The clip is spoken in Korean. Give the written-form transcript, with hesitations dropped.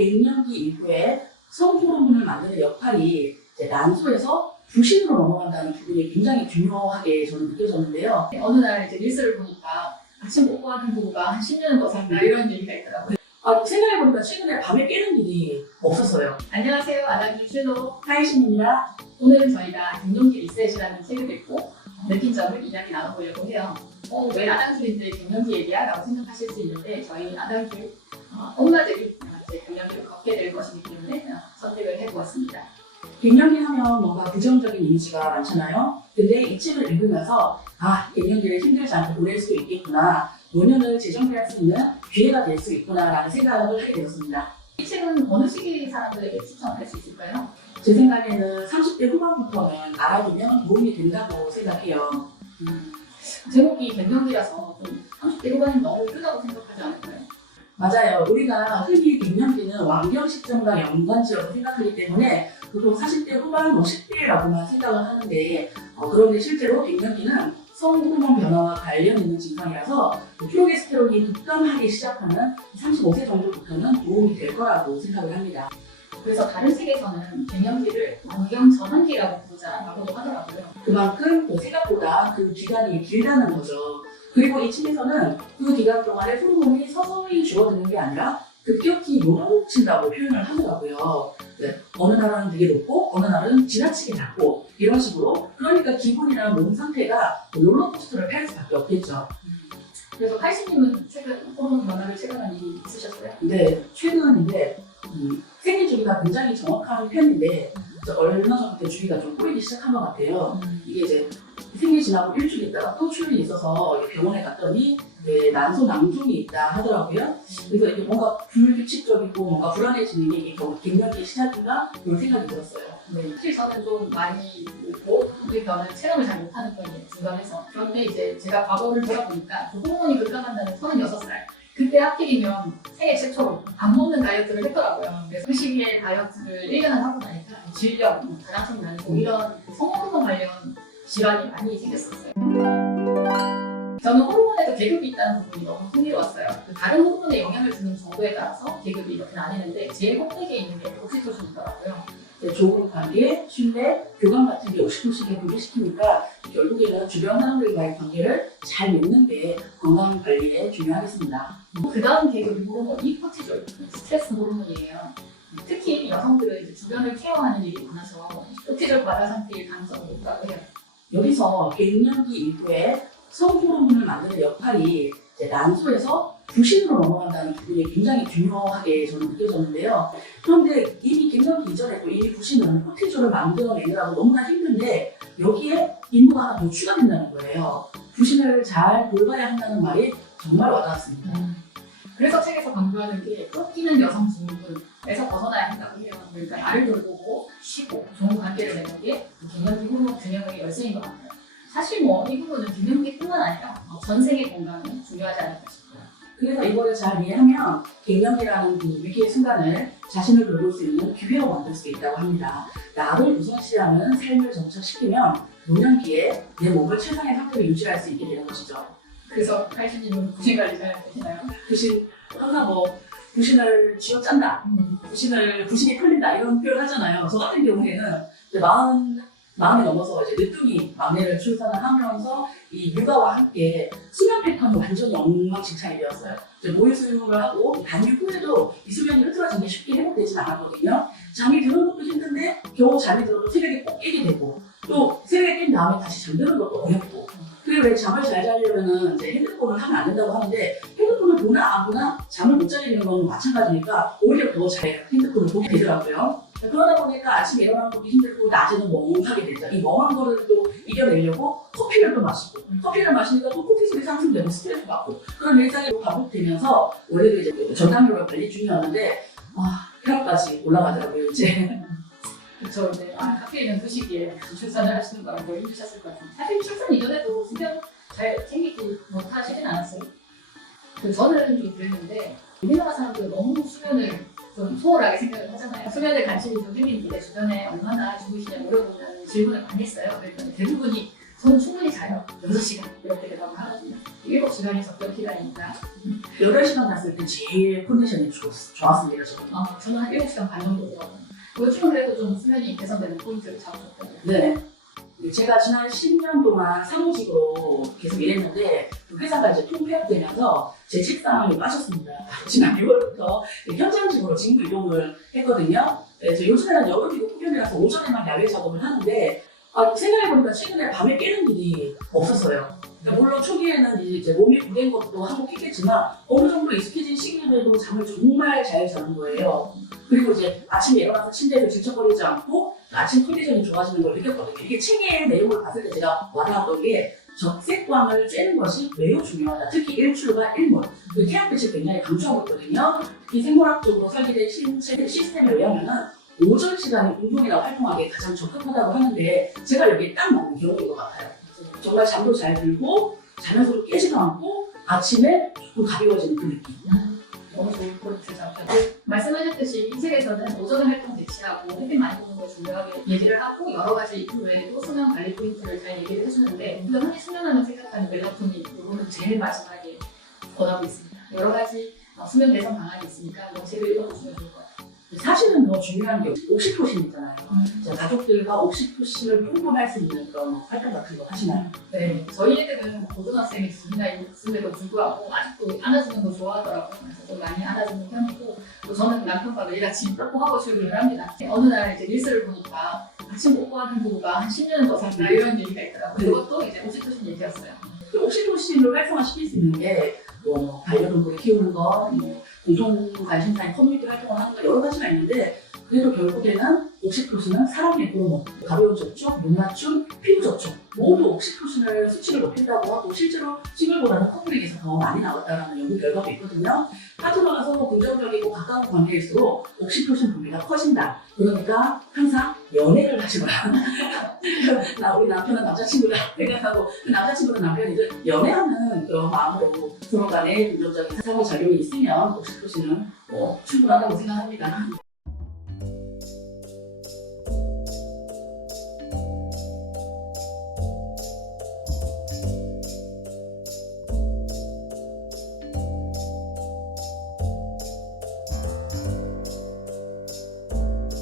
갱년기 이후에 성호르몬을 만드는 역할이 이제 난소에서 부신으로 넘어간다는 부분이 굉장히 중요하게 저는 느껴졌는데요. 어느 날 이제 뉴스를 보니까 아침 공부하는 부부가 한 10년은 더 산다 이런 얘기가 있더라고요. 생각해보니까 최근에 밤에 깨는 일이 없었어요. 안녕하세요. 아나기 슈노. 하이신입니다. 오늘은 저희가 갱년기 리셋이라는 책을 읽고 느낀 점을 이야기 나눠보려고 해요. 왜 아담줄인데 갱년기 얘기야? 라고 생각하실 수 있는데 저희 아담줄 엄마들이 이제 갱년기를 겪게 될 것이기 때문에 선택을 해보았습니다. 갱년기 하면 뭔가 부정적인 이미지가 많잖아요. 근데 이 책을 읽으면서 갱년기를 힘들지 않게 보낼 수 있겠구나, 노년을 재정비할 수 있는 기회가 될 수 있구나라는 생각을 하게 되었습니다. 이 책은 어느 시기 사람들에게 추천할 수 있을까요? 제 생각에는 30대 후반부터는 알아두면 도움이 된다고 생각해요. 제목이 갱년기라서 좀 30대 후반이 너무 크다고 생각하지 않을까요? 맞아요. 우리가 흔히 갱년기는 완경 시점과 연관지어서 생각하기 때문에 보통 40대 후반, 10대라고만 생각을 하는데 그런데 실제로 갱년기는 성호르몬 변화와 관련 있는 증상이라서 프로게스테론이 급감하기 시작하는 35세 정도부터는 도움이 될 거라고 생각을 합니다. 그래서 다른 책에서는 갱년기를 완경 전환기라고 부르자라고도 하더라고요. 그만큼 생각보다 그 기간이 길다는 거죠. 그리고 이 책에서는 그 기간 동안에 호르몬이 서서히 줄어드는 게 아니라 급격히 요동친다고 표현을 하더라고요. 어느 날은 되게 높고 어느 날은 지나치게 낮고 이런 식으로, 그러니까 기분이나 몸 상태가 롤러코스터를 탈 수밖에 없겠죠. 그래서 칼씨님은 최근 호르몬 변화를 체감한 일이 있으셨어요? 네, 최근인데 생리 주기가 굉장히 정확한 편인데 얼마 전부터 주기가 좀 꼬이기 시작한 것 같아요. 이게 이제 생리 지나고 일주일 있다가 또 출혈이 있어서 병원에 갔더니 난소 낭종이 있다 하더라고요. 그래서 이게 뭔가 불규칙적이고 뭔가 불안해지는 게 이게 갱년기 시작인가 그런 생각이 들었어요. 네. 사실 저는 좀 많이 우리 변을 체감을 잘 못하는 편이에요, 중간에서. 그런데 이제 제가 과거를 돌아보니까 그 호르몬이 급감한다는 36살. 그때 하필이면 생애 최초로 밥 먹는 다이어트를 했더라고요. 그래서 그 시기에 다이어트를 1년을 하고 나니까 질염, 다낭성 난소 이런 성호르몬 관련 질환이 많이 생겼었어요. 저는 호르몬에도 계급이 있다는 부분이 너무 흥미로웠어요. 다른 호르몬에 영향을 주는 정도에 따라서 계급이 이렇게 나뉘는데 제일 꼭대기에 있는 게 옥시토신이더라고요. 좋은 관계, 신뢰, 교감 같은 게 옥시토신을 분비시키니까 결국에는 주변 사람들과의 관계를 잘 맺는 게 건강 관리에 중요하겠습니다. 그 다음 계급이 호르몬이 코티졸, 스트레스 호르몬이에요. 특히 여성들은 이제 주변을 케어하는 일이 많아서 코티졸 과다 상태일 가능성이 높다고 해요. 여기서 갱년기 이후에 성호르몬을 만드는 역할이 이제 난소에서 부신으로 넘어간다는 부분이 굉장히 중요하게 저는 느껴졌는데요. 그런데 이미 갱년기 이전에도 이미 부신은 코티졸을 만들어내느라고 너무나 힘든데 여기에 임무가 하나 더 추가된다는 거예요. 부신을 잘 돌봐야 한다는 말이 정말 와닿았습니다. 그래서 책에서 강조하는 게 쫓기는 여성 증후군에서 벗어나야 한다고 해요. 그러니까 나를 돌보고 쉬고 좋은 관계를 맺는 게 갱년기 호르몬 균형의 열쇠인 것 같아요. 사실 이 부분은 갱년기뿐만 아니라 전 세계 건강에 중요하지 않을까 싶어요. 그래서 이거를 잘 이해하면 갱년기라는 그 위기의 순간을 자신을 돌볼 수 있는 기회로 만들 수 있다고 합니다. 나를 우선시하는 삶을 정착시키면 노년기에 내 몸을 최상의 상태로 유지할 수 있게 되는 것이죠. 그래서 칼슘님은 부신 관리 잘 되시나요? 부신, 항상 부신을 쥐어짠다, 부신이 풀린다 이런 표현 하잖아요. 저 같은 경우에는 이제 마음이 넘어서 이제 늦둥이 막내를 출산을 하면서 이 육아와 함께 수면 패턴이 완전히 엉망진창이 되었어요. 이제 모유 수유를 하고 단유 후에도 이 수면이 흐트러진 게 쉽게 회복되진 않았거든요. 잠이 드는 것도 힘든데 겨우 잠이 들어도 새벽에 꼭 깨게 되고 또 새벽에 깬 다음에 다시 잠드는 것도 어렵고, 그리고 왜 잠을 잘 자려면은 이제 핸드폰을 하면 안 된다고 하는데 핸드폰을 보나 안 보나 잠을 못 자게 되는 건 마찬가지니까 오히려 더 잘 핸드폰을 보게 되더라고요. 그러다 보니까 아침에 일어나는 것도 힘들고 낮에는 멍하게 되죠. 이 멍한 거를 또 이겨내려고 커피를 또 마시고, 커피를 마시니까 또 코티솔이 상승되고 스트레스 받고 그런 일상이 반복되면서 원래도 이제 전담료가 관리 중이었는데 혈압까지 올라가더라고요 이제. 그쵸. 이제 하필이면 그 시기에 출산을 하시는 거랑 더 힘드셨을 것 같은데 사실 출산 이전에도 수면 잘 챙기지 못하시진 않았어요. 저는 좀 그랬는데 우리나라 사람들은 너무 수면을 좀 소홀하게 생각을 하잖아요. 수면에 관심이 좀 생기는데 주변에 얼마나 주무시냐 물어보면 질문을 많이 했어요. 그랬더니 대부분이 저는 충분히 자요. 6시간 이렇게 되라고 하거든요. 7시간이 적정 기간이니까. 8시간 갔을 때 제일 컨디션이 좋았습니다. 저는. 저는 한 7시간 반 정도 들어요. 요즘은 그래도 좀 수면이 개선되는 포인트를 잡으셨거든요. 네. 제가 지난 10년 동안 사무직으로 계속 일했는데 그 회사가 이제 통폐합되면서 제 책상이 빠졌습니다. 지난 6월부터 현장직으로 직무 이동을 했거든요. 그래서 요즘에는 여름이고 폭염이라서 오전에만 야외 작업을 하는데 생각해보니까 최근에 밤에 깨는 일이 없었어요. 그러니까 물론 초기에는 이제 몸이 부된 것도 한몫했겠지만 어느 정도 익숙해진 시기에도 잠을 정말 잘 자는 거예요. 그리고 이제 아침에 일어나서 침대에서 질척거리지 않고 아침 컨디션이 좋아지는 걸 느꼈거든요. 이게 책의 내용을 봤을 때 제가 와닿았던 게 적색광을 쬐는 것이 매우 중요하다. 특히 일출과 일몰. 그 태양빛을 굉장히 강조하고 있거든요. 이 생물학적으로 설계된 신체 시스템에 의하면은 오전 시간이 운동이나 활동하기에 가장 적합하다고 하는데 제가 여기에 딱 맞는 경우인 것 같아요. 정말 잠도 잘 들고 자면서도 깨지도 않고 아침에 조금 가벼워지는 그 느낌. 너무 좋은 포인트죠. 말씀하셨듯이 이 책에서는 오전 활동 대체하고 햇빛 많이 보는 걸 중요하게 얘기를 하고 여러 가지 그 외에도 수면 관리 포인트를 잘 얘기를 해주는데 우리가 흔히 수면하면 생각하는 멜라토닌 이 부분은 제일 마지막에 권하고 있습니다. 여러 가지 수면 개선 방안이 있으니까 이거 책을 읽어보시면 좋을 것 같아요. 사실은 더 중요한 게 옥시토신 있잖아요. 가족들과 옥시토신을 풍부할 수 있는 그런 활동 같은 거 하시나요? 네, 저희 애들은 고등학생이 둘 있음에도 불구하고 아직도 안아주는 거 좋아하더라고요. 그래서 좀 많이 안아주는 편이고 또 저는 남편과 매일 아침 뽀뽀하고 출근을 합니다. 어느 날 이제 릴스를 보니까 아침 뽀뽀하는 부부가 한 10년은 더 산다 이런 얘기가 있더라고요. 그것도 이제 옥시토신 얘기였어요. 옥시토신을 활성화시킬 수 있는 게 반려동물을 키우는 거, 공동 관심사인 커뮤니티 활동을 하는 거 여러 가지가 있는데 그래도 결국에는 옥시토신은 사람의 호르몬, 가벼운 접촉, 눈 맞춤, 피부 접촉 모두 옥시토신을 수치를 높인다고 하고 실제로 싱글보다는 커플에게서 더 많이 나왔다는 연구 결과도 있거든요. 파트너가 서로 긍정적이고 가까운 관계일수록 옥시토신 분비가 커진다. 그러니까 항상 연애를 하지 마라. 우리 남편은 남자친구다 생각하고 그 남자친구는 남편이든 연애하는 그런 마음으로 서로 간에 긍정적인 상호작용이 있으면 옥시토신은 충분하다고 생각합니다.